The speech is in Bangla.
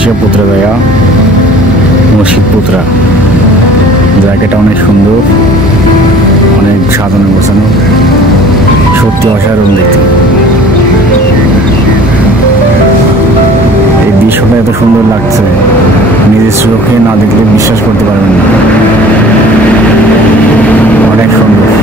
মালয়েশিয়া পুত্রজায়া মসজিদ পুত্রা। জায়গাটা অনেক সুন্দর, অনেক সাজানো গোছানো, সত্যি অসাধারণ দেখতে। এই দৃশ্যটা এত সুন্দর লাগছে, নিজের চোখে না দেখলে বিশ্বাস করতে পারবেন না। অনেক সুন্দর।